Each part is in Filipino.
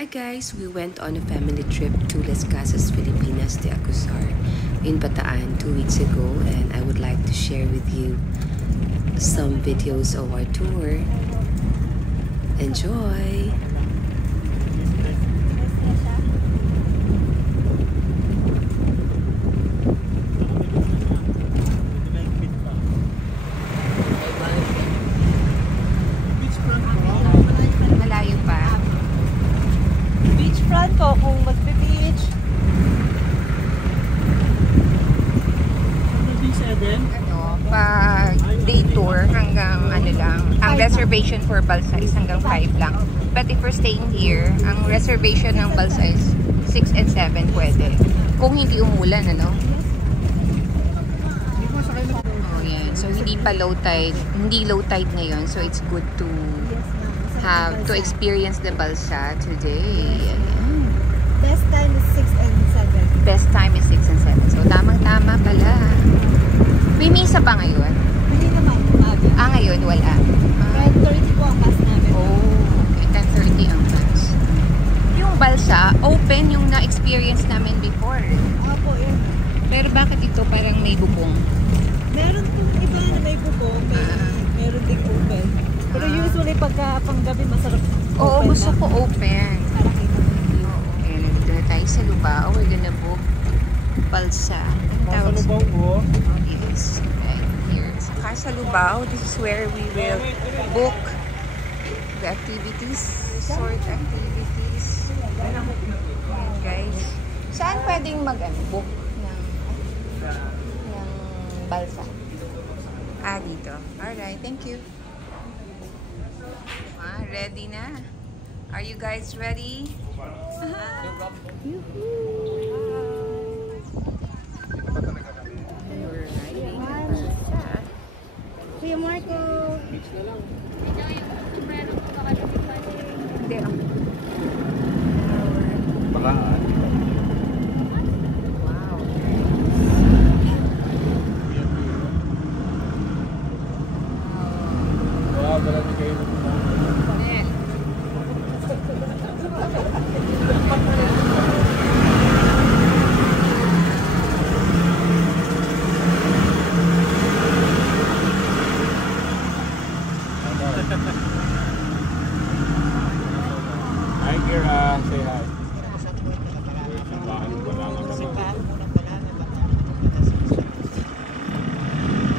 Hi guys, we went on a family trip to Las Casas, Filipinas de Acuzar in Bataan 2 weeks ago, and I would like to share with you some videos of our tour. Enjoy! Kung magbe-beach. Pag day tour hanggang ano lang, ang reservation for Balsa is hanggang 5 lang. But if we're staying here, ang reservation ng Balsa is 6 and 7 pwede. Kung hindi umulan, ano? Oh, yan. So hindi pa low tide, hindi low tide ngayon. So it's good to experience the Balsa today. Best time is 6 and 7. Best time is 6 and 7. So, tamang-tama pala. May misa pa ngayon? Hindi naman. Ngayon wala. 10:30 po ang class namin. Oh, okay. 10:30 ang class. Yung Balsa, open yung na-experience namin before. Opo, yun. Pero bakit ito parang may bubong? Meron pong iba na may bubong. Meron ding open. Pero usually pagka panggabi masarap open. Oo, gusto ko open. Tayo sa Lubao, we're gonna book Balsa. Sa Lubao po? Yes, right here. Sa Casa Lubao, this is where we will book the activities, resort activities. Ayan, guys. Saan pwedeng mag-book ng Balsa? Dito. Alright, thank you. Ready na? Are you guys ready? We're riding Balsa. Kuya Marco! Beach na lang. Hindi ako. Bakaan. Wow. Wow, dala ni kayo. Hi, Kira. Say hi.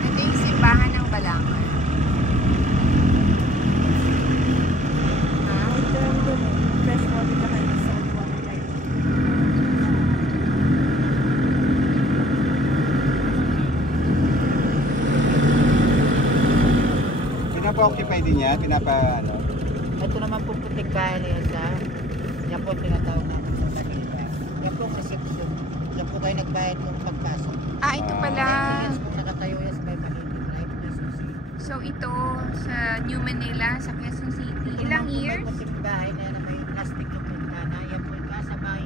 Ito yung simbahan ng Balangan. Fresh water na kayo sa water line. Pinapa-occupy din niya? Pinapa-ano? Ito naman po putik-kaya niya sa yan po tinatawag namin sa Manila. Yan po sa section. Yan po kayo nagbayad ng pagpasok. Ito pala. Yes po nakatayo yan sa Manila. Right? So ito sa New Manila, sa Quezon City. Ilang years? May putik-bahay na yan na may plastic yung pagkana. Yan po yung kasa bahay.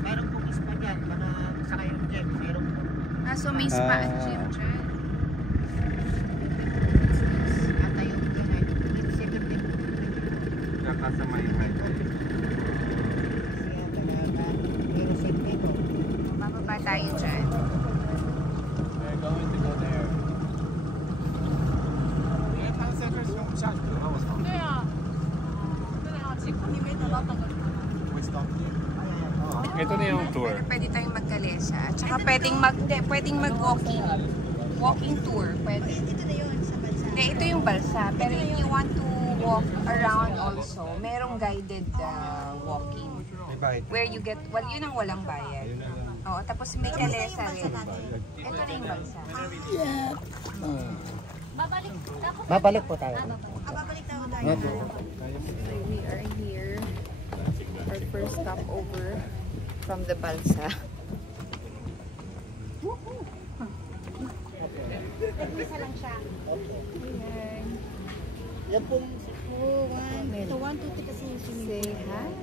Mayroon pong ispa dyan. Para sa kayong gym. Mayroon po. So may spa at gym dyan. Natayo po dyan. Second day po. Kasa may Bababa tayo dyan. We're going to go there. Ito na yung tour. Pero pwede tayong magkalesa. Tsaka pwedeng mag-walking. Walking tour. Pwede. Ito na yun sa Balsa. Hindi, ito yung Balsa. Pero if you want to walk around also, merong guided walking. May bayad. Where you get, yun ang walang bayad. Oo, tapos may kalesa rin. Ito na yung Balsa. Babalik po tayo. Babalik tayo tayo. We are here. Our first stopover from the Balsa. Isa lang siya. Ayan. Yan po. Ito 1, 2, 3 kasi yung swimming Say pool. hi.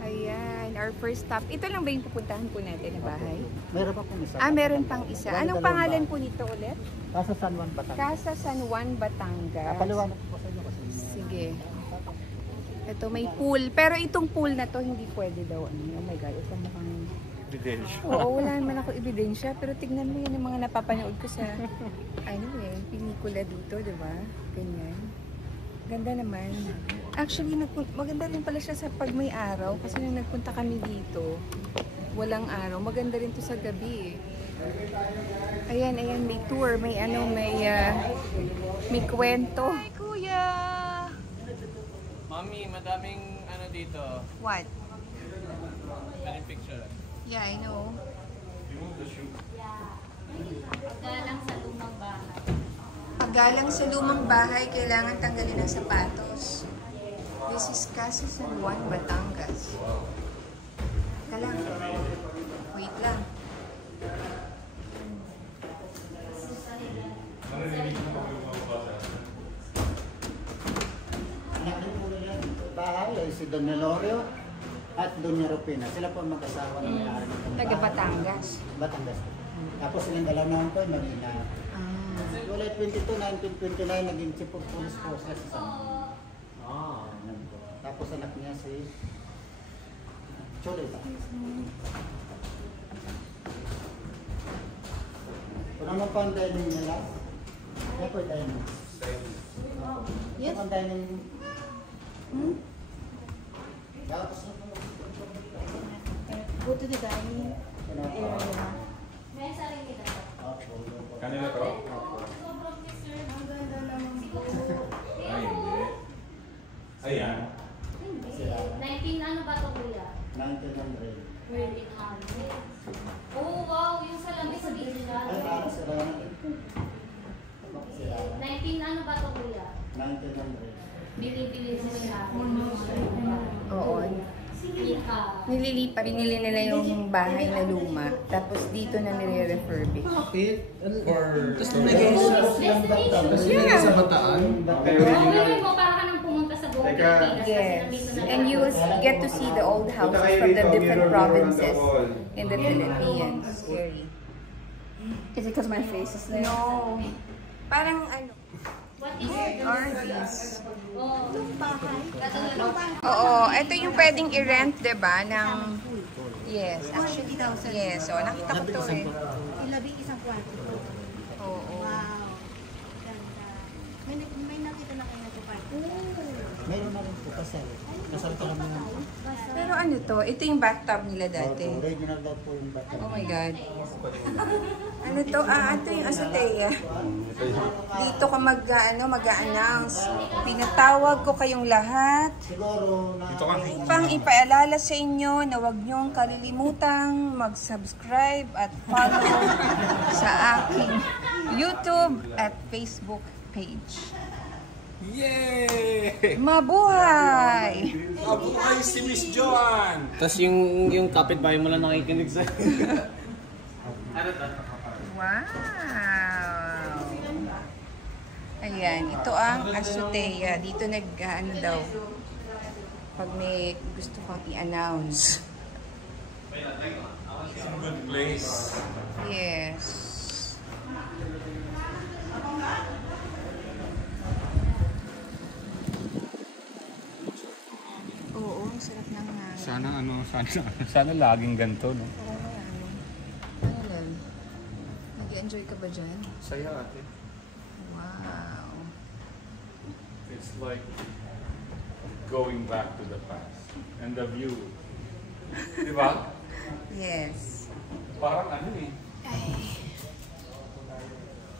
Ayan, our first stop. Ito lang ba yung pupuntahan po natin na bahay? Meron pa pong isa. Meron pang isa. Anong pangalan po nito ulit? Casa San Juan, Batangas. Casa San Juan, Batangas. Paliwanag po sa inyo kasi. Sige. Ito may pool. Pero itong pool na to hindi pwede daw. Oh my God, ito mukhang... Ebidensya. Oo, wala naman ako ebidensya. Pero tignan mo yan yung mga napapanood ko sa pelikula dito, di ba? Ganyan. Ganda naman. Actually, maganda rin pala siya sa pag may araw. Kasi nung nagpunta kami dito, walang araw. Maganda rin to sa gabi. Ayan, may tour. May may kwento. Hi, Kuya! Mami, madaming ano dito. What? Anong picture? Yeah, I know. Remove the shoe. Paggalang sa lumang bahay, kailangan tanggalin ang sapatos. This is Casa San Juan, Batangas. Teka lang. Wait lang. Anak ng puno yan. Bahay ay si Don Melorio at Doña Rupina. Sila po ang mag-asawa na may-ari ng bahay. Taga Batangas. Batangas. Tapos silang dalawa naman po ay mag-ina. July 22, 1929, naging chief of police po siya sa San Juan. Tapos anak niya si Cholita. Kung ano pa ang dining nila? Kaya po yung dining. Yes. Ang dining. Tapos Go to the dining area. Kanina to? Ay, hindi. Ayan. 19 ano ba ito, kuya? 1900. Oh, wow! Yung salamin sa digital. Ay, para sila na. 19 ano ba ito, kuya? 1900. Binibili mo siya. Oo. Nililipat. Binili nila yung bahay na luma. Tapos dito na nire-refurbish. Tapos Yeah. Sa Bataan? Uy, mo para ka nang pumunta sa buong Pilipinas. Yes. And you will get to see the old houses from the different provinces in the Philippines. Scary. Is it because my face is there? No. Parang ano. What is What are these? Oh, Oo, ito yung pwedeng i-rent, diba? Ng... Yes, actually. Yes, so nakita ko to eh. Ilabing isang kwarto. Oo. Wow. Ganda. May nakita na kayo na ito kwarto. Mayroon na rin po kasal. Kasal ka lang naman. Pero ano to? Ito yung bathtub nila dati. Original daw po yung bata. Oh my God. Ano to? Ito yung azotea. Dito ka mag-a-announce. Pinatawag ko kayong lahat Siguro na... upang ipaalala sa inyo na huwag niyong kalilimutang mag-subscribe at follow sa aking YouTube at Facebook page. Yay! Mabuhay! Mabuhay si Miss Joanne! Tapos yung kapitbahay mo lang nakikinig sa... Wow! Ayan, ito ang azotea. Dito nag-ano daw. Pag may gusto kang i-announce. It's a good place. Yes. Oo, ang sarap ng hangin. Sana laging ganito, no? Oo, ano lang. Nag-enjoy ka ba dyan? Saya ate. Wow. It's like going back to the past. And the view. Di ba? Yes. Parang ano eh.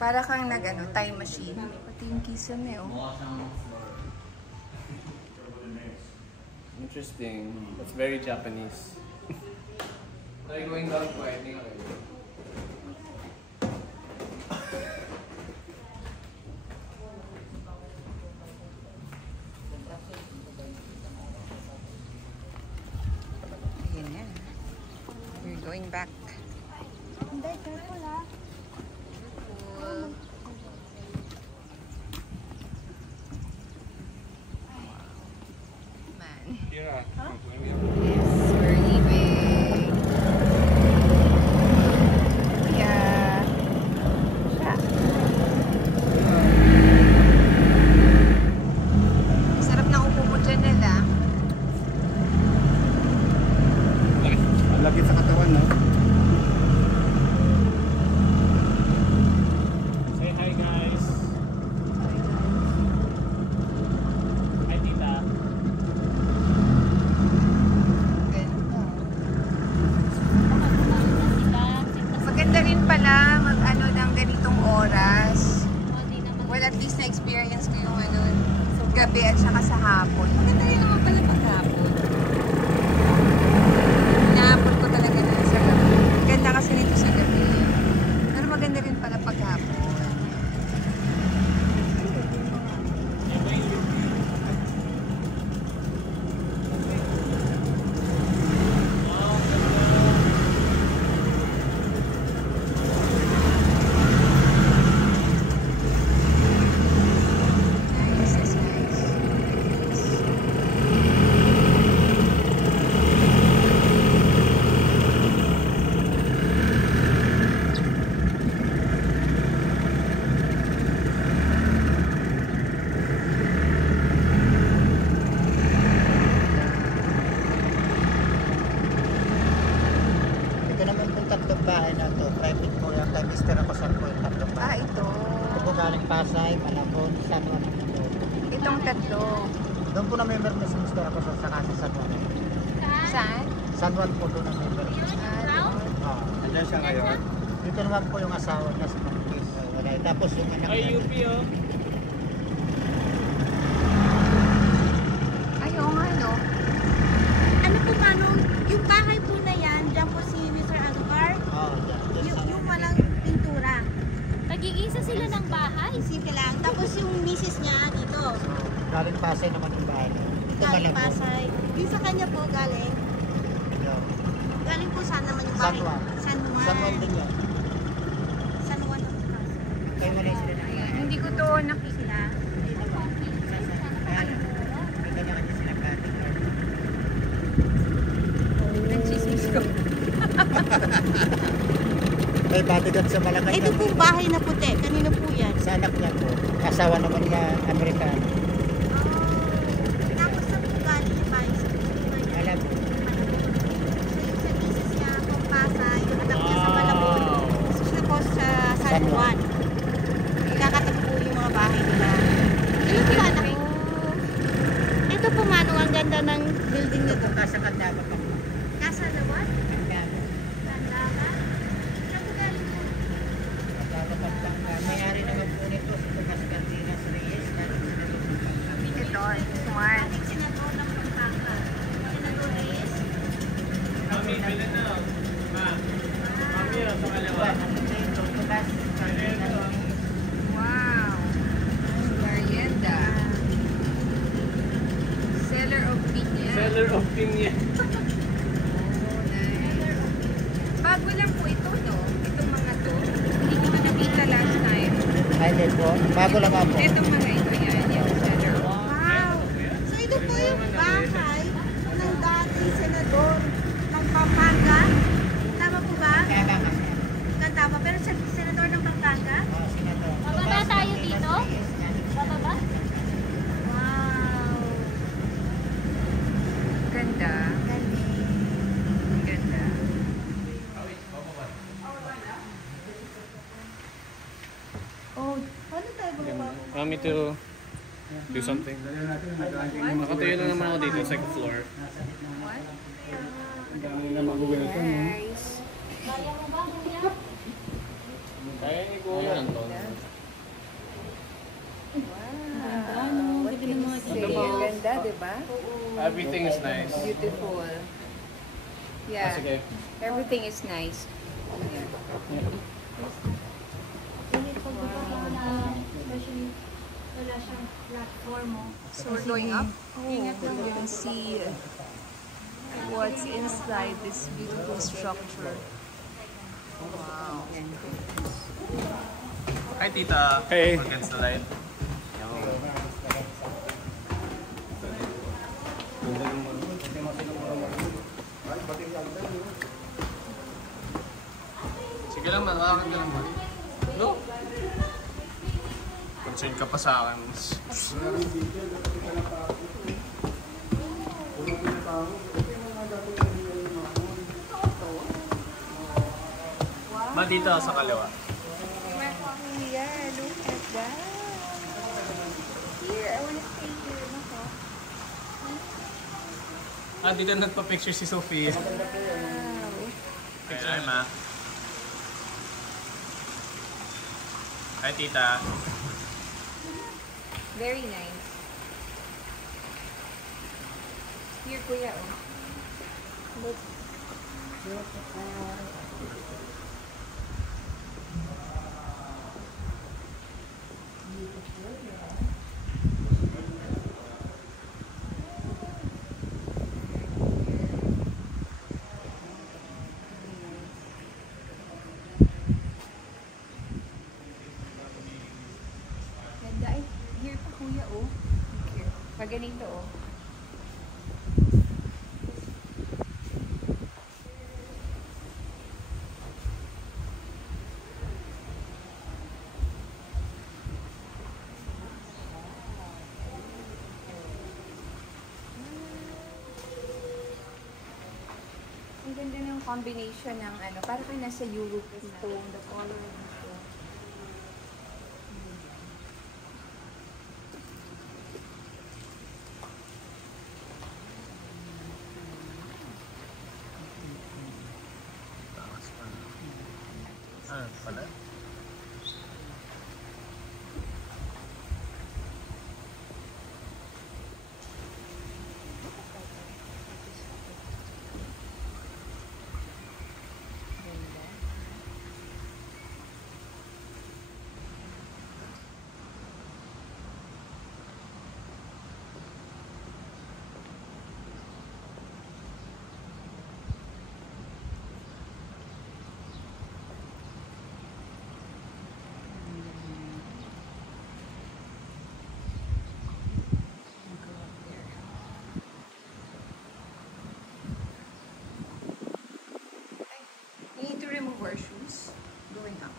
Para kang time machine. Pati yung kison eh, oh. Interesting. That's very Japanese. Try going down quietly. Ayan na. We're going back. Hindi, careful ha. Man. Kira. Yes, we're leaving. Yeah. Sarap na upo mo dyan nila. paghapon. Maganda rin naman pala paghapon. Inaapon ko talaga na sa gabi. Ganda kasi nito sa gabi. Pero maganda rin pala paghapon. Ito naman po tatlong bahay na to. Private po yan. Kay Mr. Acosar po yung tatlong bahay. Ito. Ito po galing Pasay, Malabon, San Juan. Itong tatlo. Doon po na member na si Mr. Acosar sa kasi San Juan. Saan? San Juan po doon na member. Nandiyan siya ngayon. Dito naman po yung asawa niya sa Pangkis. Tapos yung anak niya. oh. Ay, oo nga, no? Ano po Manong, yung bahay po na yan, dyan po si Mr. Alvar, yung walang pintura. Nag-iisa sila ng bahay. Simple lang. Tapos yung misis niya dito. Galing Pasay naman yung bahay. Ito Galing Malabon. Pasay. Yung sa kanya po galing. Galing po saan naman yung bahay? San Juan. San Juan. San Juan din yan. San Juan of Pasay. Kayo mali sila na. Ayan, hindi ko to nakikita. Nagsismis ko. May bodyguard sa Malacay. Ito po bahay na puti. Kanino po yan? Sa anak niya po. Asawa naman niya, Amerikano. Tapos sa po galing yung bahay sa Alam. So yung sa misis niya po Pasay, yung anak niya sa Malabon. So siya po sa San Juan. Kakatabi po yung mga bahay nila. Ilan po anak ko? Ito po Manong, ang ganda ng building nito. Kasa Kandaba pa. Casa Lawan? Kandaba. Tandaka? Saan po galing po? Kandaba Pampanga. May-ari naman po nito. Tomas Cardenas Reyes. Ito, this one. Ating senador ng Pampanga. Senador Reyes? Mami, bilan na. Mami, sa kalawa. Tomas Cardenas. Wow. Merienda. Seller of pinya. Seller of pinya. Oh, nice. Bago lang po ito, no? Itong mga to. Hindi ko na nakita last time. Ay, hindi po. Bago lang ako. Itong mga ito, yan. Yung seller of. Wow! So ito po yung bahay ng dating senador ng Pampanga. Tama po ba? Kaya kasi. Tama. Pero senador ng Pampanga? Senador. Bababa tayo dito. Bababa. Wow! Ganda. Ganda. Oh, ano tayo ba? Want me to do something? Nakatayo lang naman ako dito sa second floor. What? Guys. Kaya mo ba, Kuya? Kaya ni Kuya Anton. Wow. What can you say? Ganda, di ba? Everything is nice. Beautiful. Ah, Yeah. sige. Everything is nice. Yeah. Especially, wala siyang platform mo. So we're going up. You can see what's inside this beautiful structure. Wow. Hi, Tita. Hey. Against the light. Sige lang, malakad ka naman. No? Concern ka pa sa akin. Ma, dito sa kaliwa. Yeah, look at that. Here, I want to stay here. Ah, dito nagpa-picture si Sophia. Wow. Hi, Ma. Hi, Tita. Very nice. Here, kuya, oh. Look. Ganda. Ay, here pa, kuya, oh. Here. Pag ganito, oh. Ang ganda ng combination ng ano, para kayo nasa Europe stone, the color of the stone. Pala? We need to remove our shoes going up.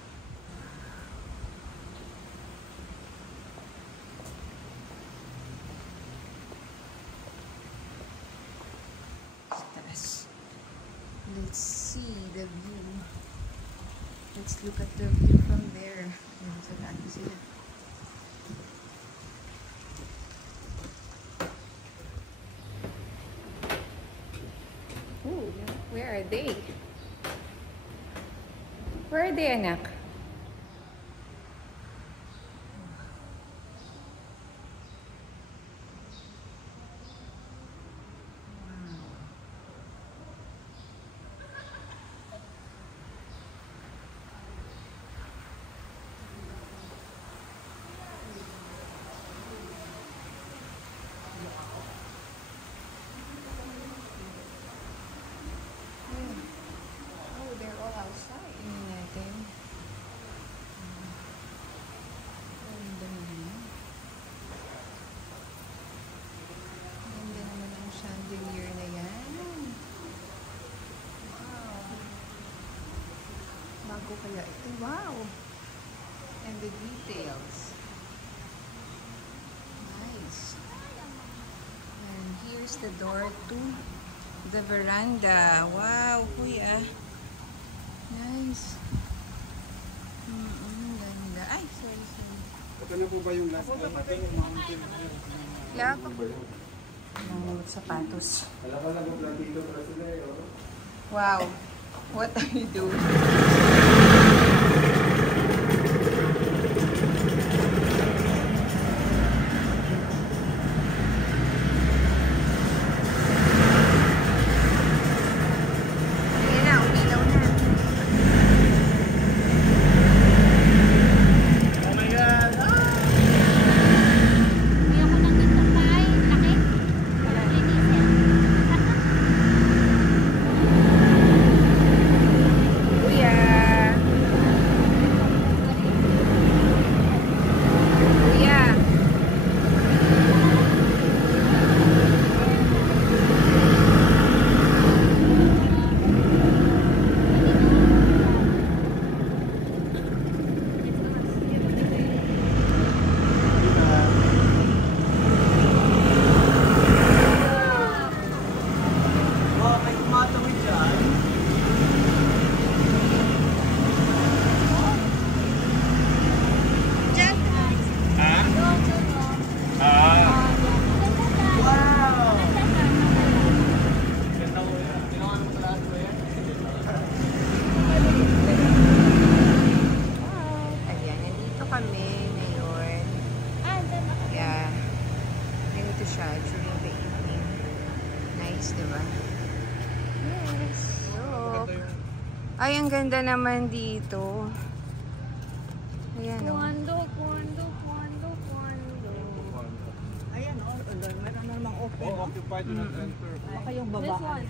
Taas. Let's see the view. Let's look at the view from there. Ayan, sa taas sila. Ooh, where are they? Where are they, anak? Oh, they're all outside. Tingnan natin. Ang ganda naman. Ang ganda naman ang chandelier na yan. Wow. Bago kaya ito. Wow. And the details. Nice. And here's the door to the veranda. Wow, kuya. Nice. Ganda. Ay, sorry. Ito na po ba yung last mountain? Lapa ko. Mga sapatos. Wow. What are you doing? Ayan na, umilaw na. Oh my God! Ayoko nang dito tayo. Laki. Kuya! nice, diba? Yes. Look. Ay, ang ganda naman dito. Ayan, oh. Kwando. Ayan, meron namang open. Occupied do not enter. Baka yung babaan.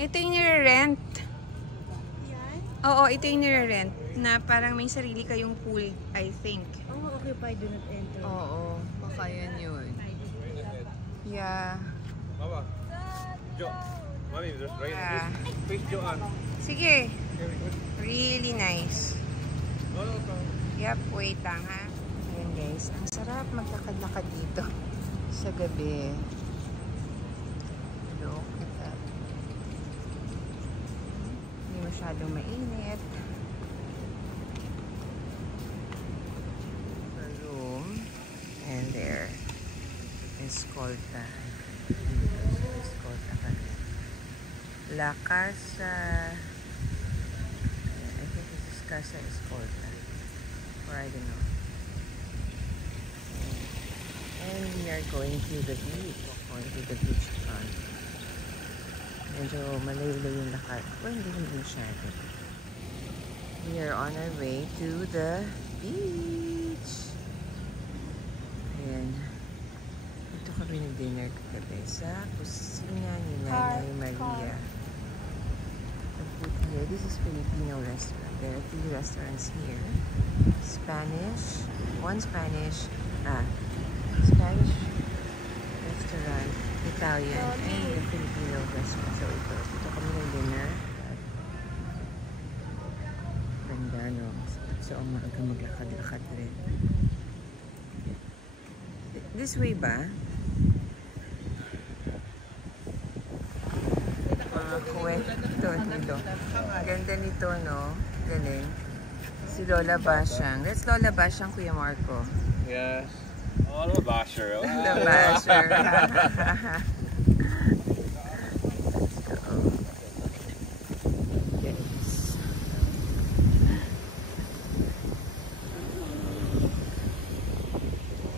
Ito yung nire-rent. Yan? Oo, ito yung nire-rent. Na parang may sarili kayong pool, I think. Occupied do not enter. Oo, baka yan yun. Yeah. Mama. Mami, just right. Yeah. Face Joanne. Sige. Really nice. No. Yep, wait lang ha. Ayan guys, ang sarap maglakad-lakad dito sa gabi. Look at that. Hindi masyadong mainit. The room. And there. Escolta. Escolta ka rin. La Casa. I think this is Casa Escolta. Or I don't know. And we are going to the beach. Going to the beach front. Medyo malayo-layo yung lakad. Well, hindi naman masyado. We are on our way to the beach. Ayan. Ito kami nag-dinner kagabi sa kusina ni Nanay Maria. The food here. This is Filipino restaurant. There are 3 restaurants here. Spanish restaurant, Italian, and the Filipino restaurant. So ito kami ng dinner. Ganda, no? So umaga maglakad-lakad rin. This way ba? Mga kwento nito. Ganda nito, no? Galing. Si Lola Basyang. That's Lola Basyang, Kuya Marco. Yes. Oh, Lola Basher. Lola Basher. Yes.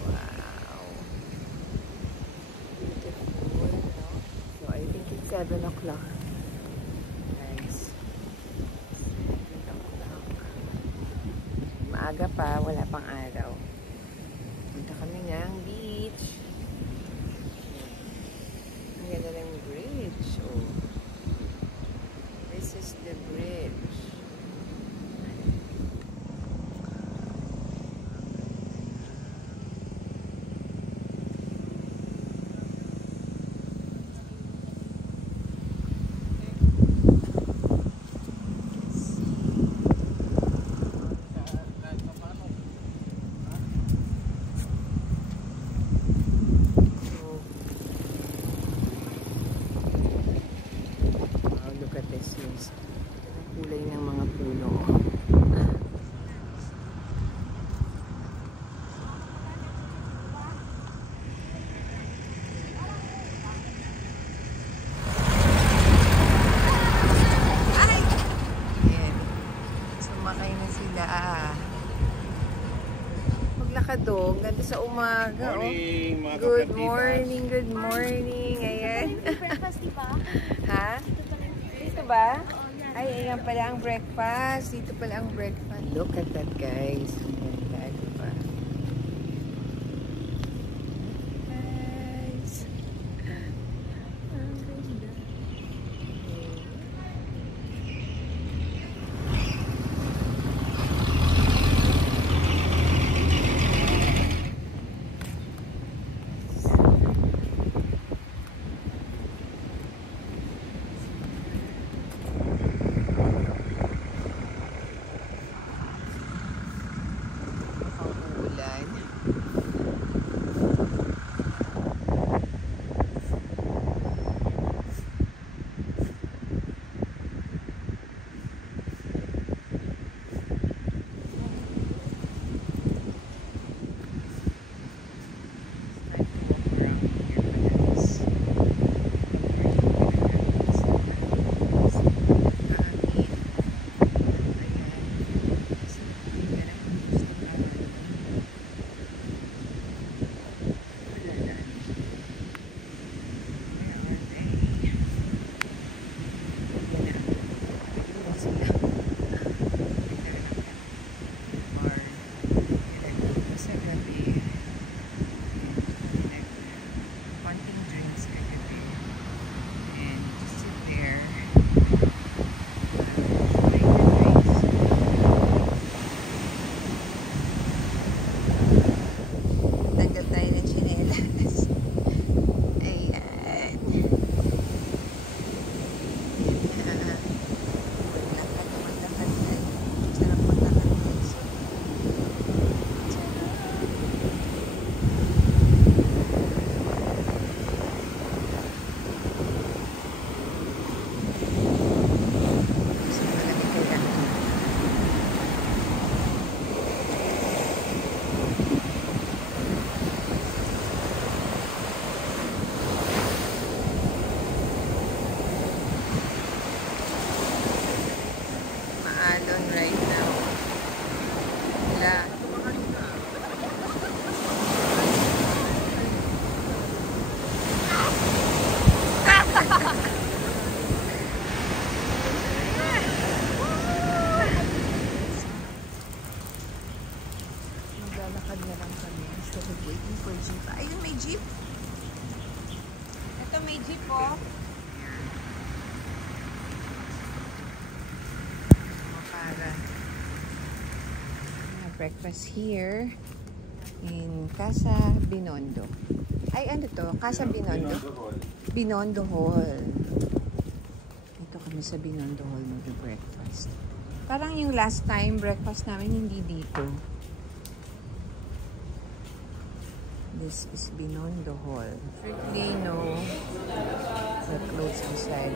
Wow. Beautiful, no? So I think it's 7 o'clock. Maaga pa, wala pang araw. Punta kami ng beach. Ang ganda ng bridge. Oh. This is the bridge. Kulay ng mga puno. Ay! Ayan. Sumakay na sila. Maglakad doon. Ganda sa umaga. Morning, mga Good kapatitas. morning, good morning. Ayan. Breakfast, diba? Ha? Dito ba? Ay, ayan pala ang breakfast. Dito pala ang breakfast. Look at that, guys. Ang ganda, diba? Guys. Ang ganda. na lang kami instead of waiting for jeep. Ayun, may jeep. Ito may jeep, oh. Para breakfast here in Casa Binondo. Ay, ano to? Casa Binondo? Binondo Hall. Ito kami sa Binondo Hall mag-breakfast. Parang yung last time breakfast namin hindi dito. This is Binondo Hall. Strictly no clothes inside.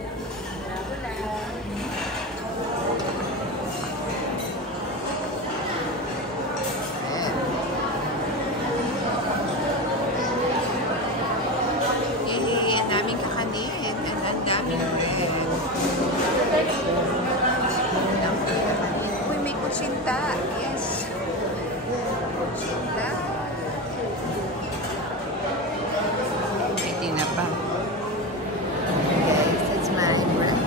Ang daming kakanin. Ang daming bread. Uy, may kutsinta. Yes. Kutsinta. May tinapa. Guys, that's my breakfast.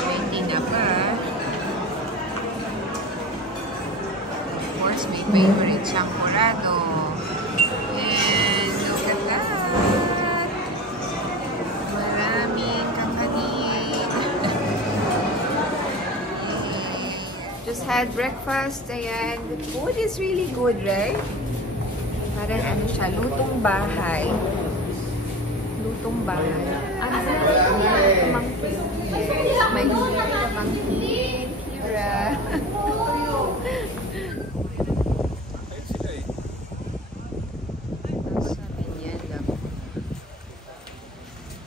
May tinapa. Of course, may favorite champorado. And look at that. Maraming kakanin. Just had breakfast. Ayan. The food is really good, right? Parang ano siya, lutong bahay. Lutong bahay. Ano na? Pamangkin. May pamangkin. Kira.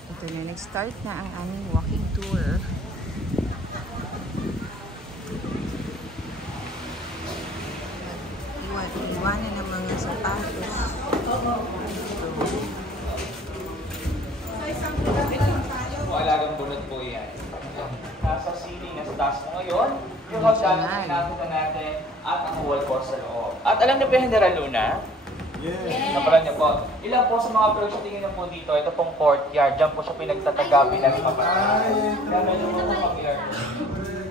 Ito na, nag-start na ang aming walking tour. Iwanan ng mga sapatos. Alagang bunot po yan. Nasa ceiling, nasa taas mo ngayon, yung hagdanan na natin at ang huwal po sa loob. At alam niyo po yung General Luna? Yes. Napalan niyo po. Ilan po sa mga pero sa tingin niyo po dito, ito pong courtyard. Diyan po siya pinagtatagabi ng kapatid. Kaya medyo po familiar.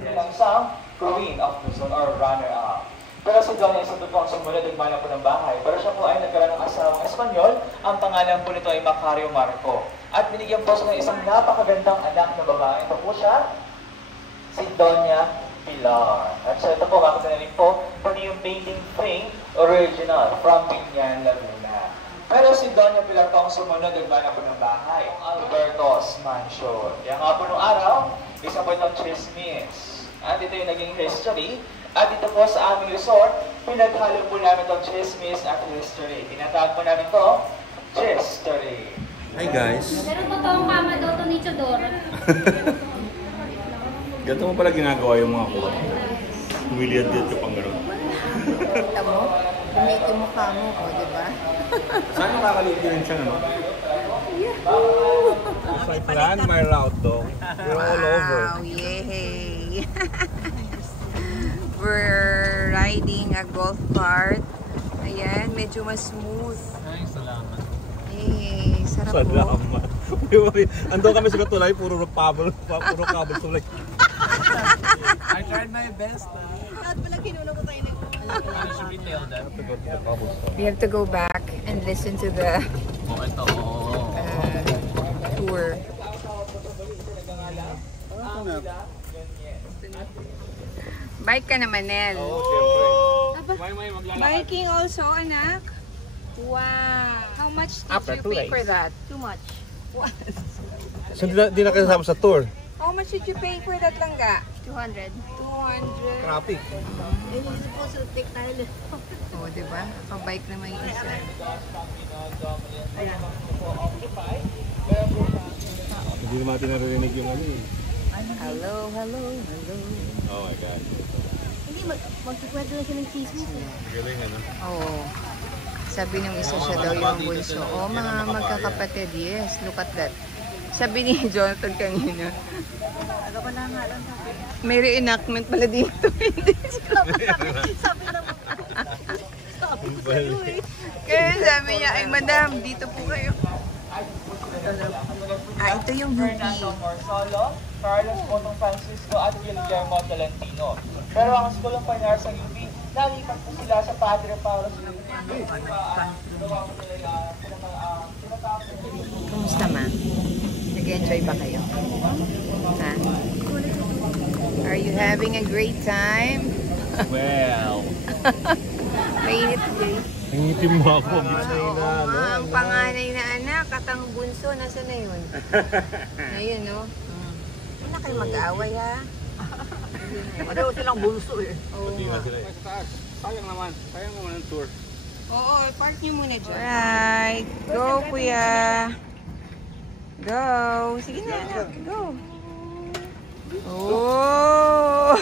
Yan ang isang Queen of Luzon or runner-up. Pero si Doña Isabel po ang sumunod, nagmana po ng bahay. Pero siya po ay nagkaroon ng asawang Espanyol. Ang pangalan po nito ay Macario Marco. At binigyan po siya ng isang napakagandang anak na babae. Ito po siya, si Doña Pilar. At so ito po, makita na rin po, pati yung painting frame, original, from Binyan, Laguna. Pero si Doña Pilar po ang sumunod, nagmana po ng bahay. Alberto's Mansion. Kaya nga po nung araw, isa po itong chismis. At ito yung naging history. At dito po sa aming resort, pinaghalo po namin itong chismis at history. Tinatawag po namin ito, Chistory. Hi guys! Pero totoong kama daw ito ni Chodor. Ganito mo pala ginagawa yung mga kuha. Humiliad dito pang gano'n. Kita mo? Lumit yung mukha mo ko, di ba? Saan nakakaliit din siya, no? Yahoo! I plan my route though. We're all over. Wow, yay! We're riding a golf cart. Ayan, medyo mas smooth. Ay, salamat. Eh, sarap po. Salamat. Ando kami sa Katulay, puro kabel tulay. I tried my best. Lahat pala kinuno ko tayo ng Should we tell them? We have to go back and listen to the tour. Bike ka naman, Nel. Biking also, anak? Wow. How much did you pay for that? too much. What? So di na kasama sa tour? How much did you pay for that langga? 200. 200. Traffic. Eh, hindi po sa take tayo. Oo, diba? Pabike naman yung isa. Hindi naman natin narinig yung ano eh. Hello, hello, hello. Oh my God. Hindi, magkikwento lang siya ng chismis. Galing ano? Oo. Sabi ng isa siya daw yung bunso. Oh, mga magkakapatid. Yes, look at that. Sabi ni Jonathan kanina. Aga pa na nga lang sabi. May reenactment pala dito. Sabi na mo. Kaya sabi niya, ay madam, dito po kayo. ito yung bookie. Fernando Morsolo, Carlos Botong Francisco at Guillermo Tolentino. Pero ang School of Fine Arts sa UP, nalipat po sila sa Padre Paulo Kumusta ma? Nag-enjoy ba kayo? Ha? Are you having a great time? Well. Mainit din. Nangitim mo ako. Ang panganay na anak at ang bunso, nasa na yun? Ayun, no? Huwag na kayo mag-away, ha? Pareho silang bunso eh. Oo. Sayang naman ang tour. Oo, park niyo muna dyan. Alright. Go, kuya. Go. Sige na, anak. Go. Oh!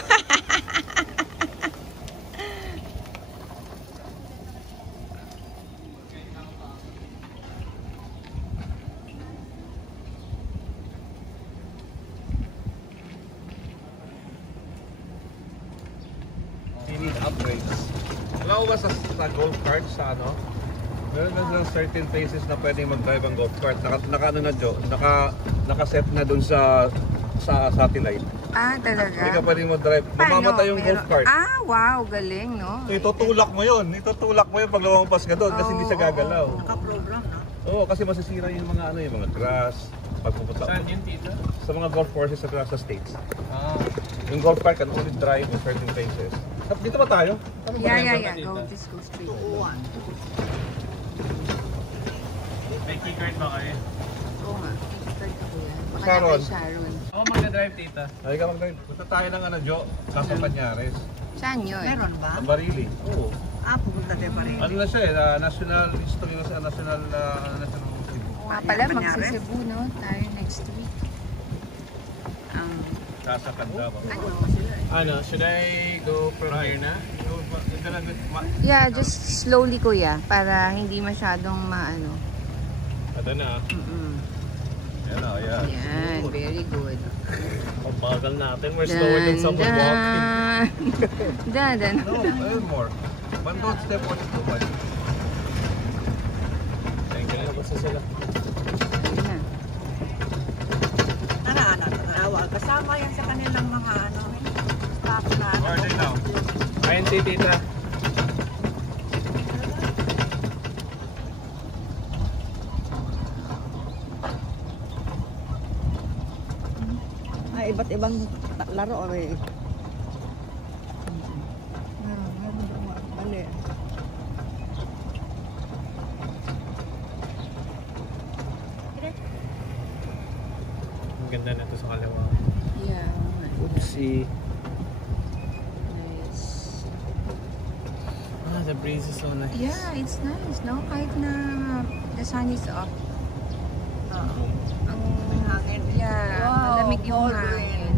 You need upgrades. Alam mo ba sa golf cart sa ano? Meron na certain places na pwedeng mag-drive ang golf cart. Naka-set na dun sa satellite. Ah, talaga? Hindi ka pwedeng mag-drive. Mamamatay yung golf cart. Ah, wow. Galing, no? Itutulak mo yun pag lumampas ka doon kasi hindi siya gagalaw. Naka-program na. Oo, kasi masisira yung mga yung mga grass. Pagpupunta. Saan yun, tito? Sa mga golf courses sa states. Ah. Yung golf cart can only drive in certain places. Dito ba tayo? Yeah. Go, just go straight. May key card ba kayo? Oo nga. Start ako yan. Baka Sharon. na kay Sharon. Ako magdadrive, tita. Ay ka mag-drive. Punta tayo ng Jo, Casa Pañares. Saan yun? Meron ba? Sa Barili. Oo. Pupunta tayo pa rin. Ano na siya national history na national Cebu. Pala, magsa-Cebu, no? Tayo next week. Casa Canda ba? Ano, should I go from here na? Yeah, just slowly, kuya. Para hindi masyadong maano. Ito na. Yan. Yan, very good. Ang bagal natin. We're slower than someone walking. Dan. No, a little more. One good step, one is too much. Thank you. Basta sila. Kasama yan sa kanilang mga staff na Where are they now? Ayun si tita. iba't ibang laro eh. Mali. Ang ganda na ito sa kaliwa. Yeah. Oopsie. Nice. Ah, the breeze is so nice. Yeah, it's nice, no? Kahit na the sun is up. Yeah, malamig yung hangin.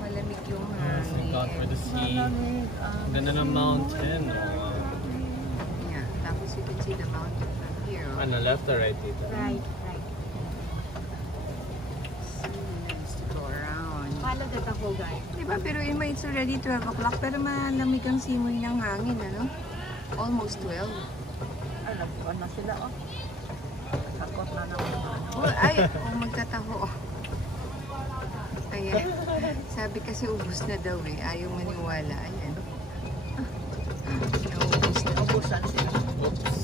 Malamig yung Thank hangin. God for the sea. Ang ganda ng mountain. Yeah, tapos you can see the mountain from here. Ano, left or right dito? Right. So nice to go around. Paano dito ako, guys? Diba, pero it's already 12 o'clock, pero malamig ang simoy ng hangin, ano? Almost 12. Ay, nagpuan na sila, oh. Sakot na naman. Magtataho. Ayan. Sabi kasi ubus na daw eh. Ayaw maniwala. Ayan. Ubus na. Ubusan sila. Oops.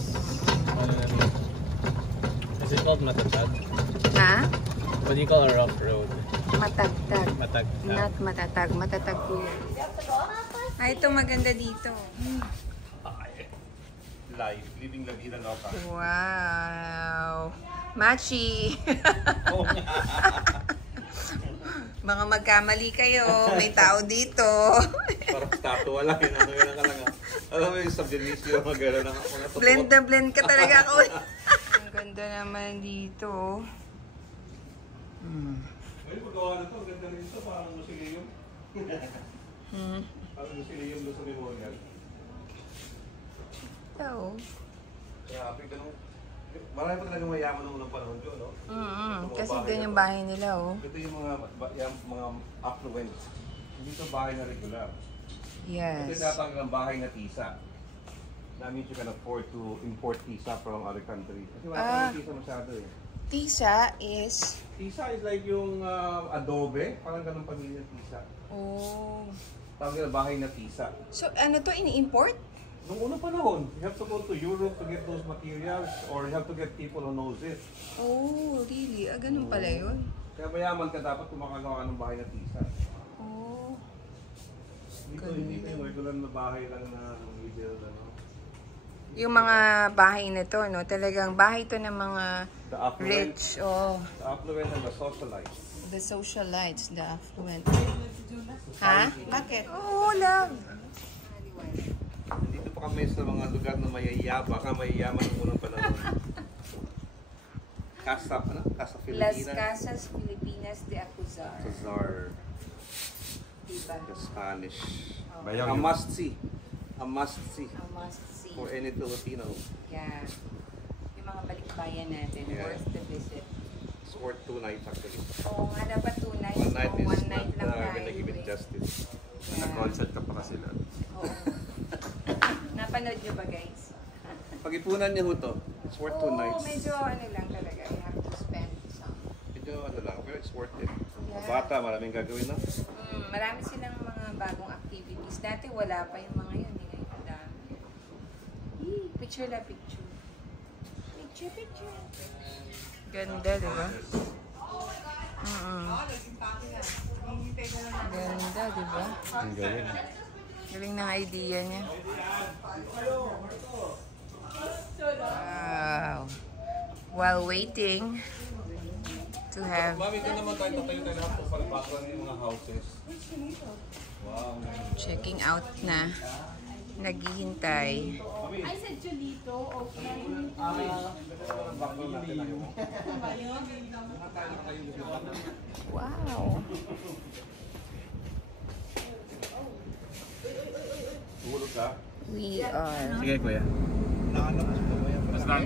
Is it called matatag? Ha? What do you call a rough road? Matagtag. Matagtag. Not matatag. Matatag po yun. Ito maganda dito. Life, living la vida loca. Wow. Machi. Mga magkamali kayo. May tao dito. Parang statue lang. Ano yun ka lang. Alam mo yung subgenisyo. Magano ng mga totoo. Blend na blend ka talaga ako. Ang ganda naman dito. Ay, paggawa na to. Ang ganda rin ito. Parang musiliyum. Parang musiliyum doon sa memorial. Ito. Grabe, ganun. Marami pa talagang mayaman ng unang panahon doon, no? Kasi ganyan yung bahay nila, oh. Ito yung mga affluent. Hindi ito bahay na regular. Yes. Ito yung natawag ng bahay na tisa. That means you can afford to import tisa from other countries. Kasi wala tisa masyado eh. Tisa is... Tisa is like yung adobe. Parang ganun pamilya tisa. Oh. Tawag nila bahay na tisa. So, ano to? Ini-import? Noong unang panahon, you have to go to Europe to get those materials or you have to get people who knows it. Oh, really? Ganun pala yun? Kaya mayaman ka dapat kung makagawa ng bahay na tisa. Oh. Dito, hindi ito yung regular na bahay lang na middle, ano. Yung mga bahay na to, no? Talagang bahay to ng mga The affluent, rich. Oh. the affluent and the socialites. The socialites, the affluent. Ha? Bakit? Oh, love. Dito pa kami sa mga lugar na baka mayayaman ng unang panahon. Casa Las Filipinas. Casas Filipinas de Acuzar. Acuzar. Diba? The Spanish. Oh. A must see. A must see. A must see. For any Filipino. Yeah. Yung mga balikbayan natin, Yeah. worth the visit. It's worth 2 nights actually. Oo nga, dapat 2 nights. 1 night Oh, is 1 night not lang gonna give it eh. justice. Yeah. Na-concert ka pa kasi na. Oo. Napanood nyo ba, guys? Pag-ipunan niyo ho to, it's worth 2 nights. Medyo ano lang talaga. You have to spend some. Medyo ano lang, pero it's worth it. Yeah. Mga bata, maraming gagawin na. Marami silang mga bagong activities. Dati wala pa yung mga yun. Ngayon ang dami. Picture na picture. Picture. Ganda, di ba? Ganda, di ba? Ang galing. Galing ng idea niya. Wow. While waiting to have... Mami, doon naman tayo lahat po para background yung mga houses. Wow. Checking out na. Naghihintay. I said Julito, okay. Background natin na yung... Wow. Tulog ka? We are... Sige, kuya. Nakalabas mo ba yan? Mas lang.